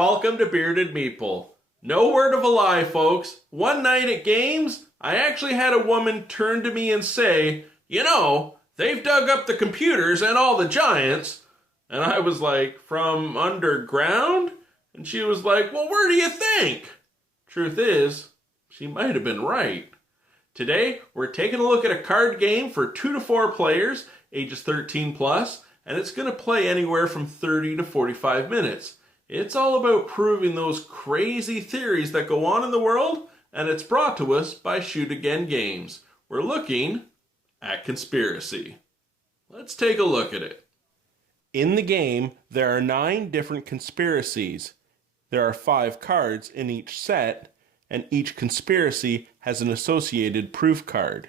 welcome to Bearded Meeple. No word of a lie, folks. One night at games, I actually had a woman turn to me and say, they've dug up the computers and all the giants. And I was like, from underground? And she was like, well, where do you think? Truth is, she might have been right. Today, we're taking a look at a card game for 2 to 4 players, ages 13 plus, and it's going to play anywhere from 30 to 45 minutes. It's all about proving those crazy theories that go on in the world, and it's brought to us by Shoot Again Games. We're looking at conspiracy. Let's take a look at it. In the game, there are 9 different conspiracies. There are 5 cards in each set, and each conspiracy has an associated proof card.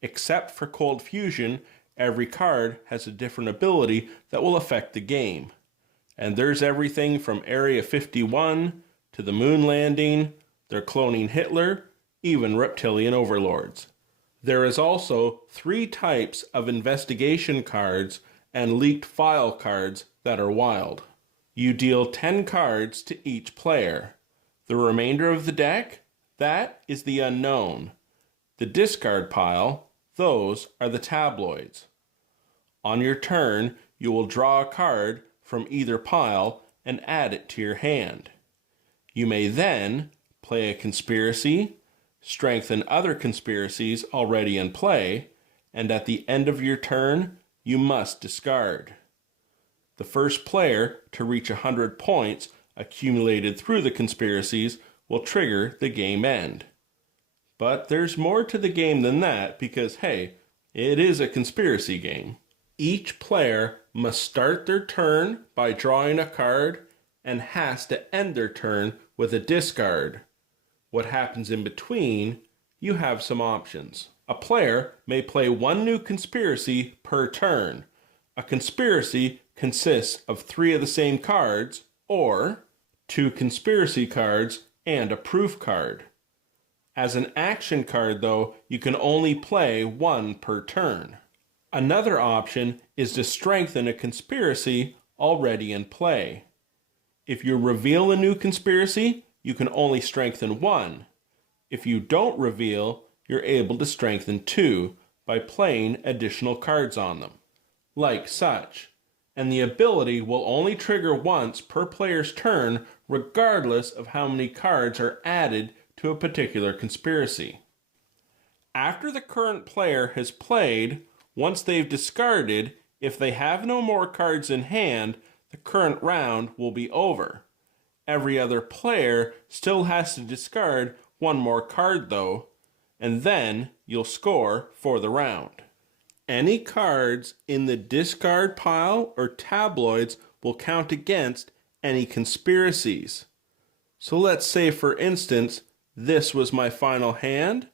Except for Cold Fusion, every card has a different ability that will affect the game. And there's everything from Area 51 to the moon landing, they're cloning Hitler, even reptilian overlords. There is also 3 types of investigation cards and leaked file cards that are wild. You deal 10 cards to each player. The remainder of the deck, that is the unknown. The discard pile, those are the tabloids. On your turn, you will draw a card from either pile and add it to your hand. You may then play a conspiracy, strengthen other conspiracies already in play, and at the end of your turn, you must discard. The first player to reach 100 points accumulated through the conspiracies will trigger the game end. But there's more to the game than that because, hey, it is a conspiracy game. Each player must start their turn by drawing a card and has to end their turn with a discard. What happens in between, you have some options. A player may play 1 new conspiracy per turn. A conspiracy consists of 3 of the same cards, or 2 conspiracy cards and a proof card. As an action card, though, you can only play 1 per turn. Another option is to strengthen a conspiracy already in play. If you reveal a new conspiracy, you can only strengthen 1. If you don't reveal, you're able to strengthen 2 by playing additional cards on them, like such. And the ability will only trigger once per player's turn, regardless of how many cards are added to a particular conspiracy. After the current player has played, once they've discarded, if they have no more cards in hand, the current round will be over. Every other player still has to discard 1 more card though, and then you'll score for the round. Any cards in the discard pile or tabloids will count against any conspiracies. So let's say, for instance, this was my final hand.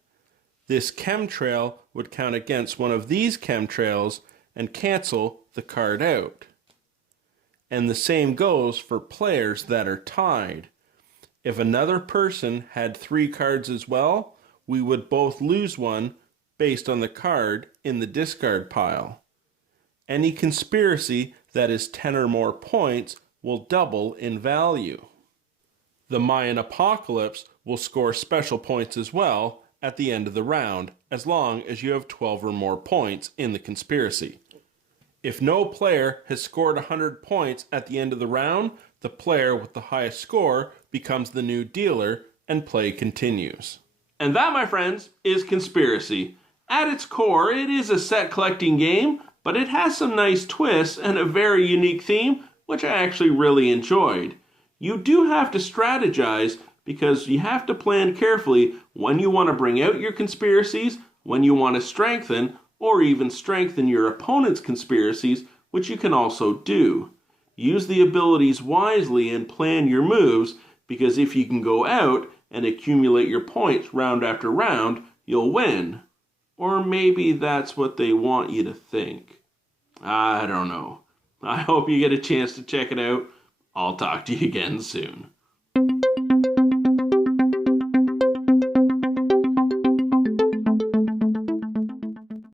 This chemtrail would count against one of these chemtrails and cancel the card out. And the same goes for players that are tied. If another person had 3 cards as well, we would both lose 1 based on the card in the discard pile. Any conspiracy that is 10 or more points will double in value. The Mayan apocalypse will score special points as well at the end of the round, as long as you have 12 or more points in the conspiracy. If no player has scored 100 points at the end of the round, the player with the highest score becomes the new dealer and play continues. And that, my friends, is conspiracy. At its core, it is a set collecting game, but it has some nice twists and a very unique theme, which I actually really enjoyed. You do have to strategize because you have to plan carefully when you want to bring out your conspiracies, when you want to strengthen, or even strengthen your opponent's conspiracies, which you can also do. Use the abilities wisely and plan your moves, because if you can go out and accumulate your points round after round, you'll win. Or maybe that's what they want you to think. I don't know. I hope you get a chance to check it out. I'll talk to you again soon.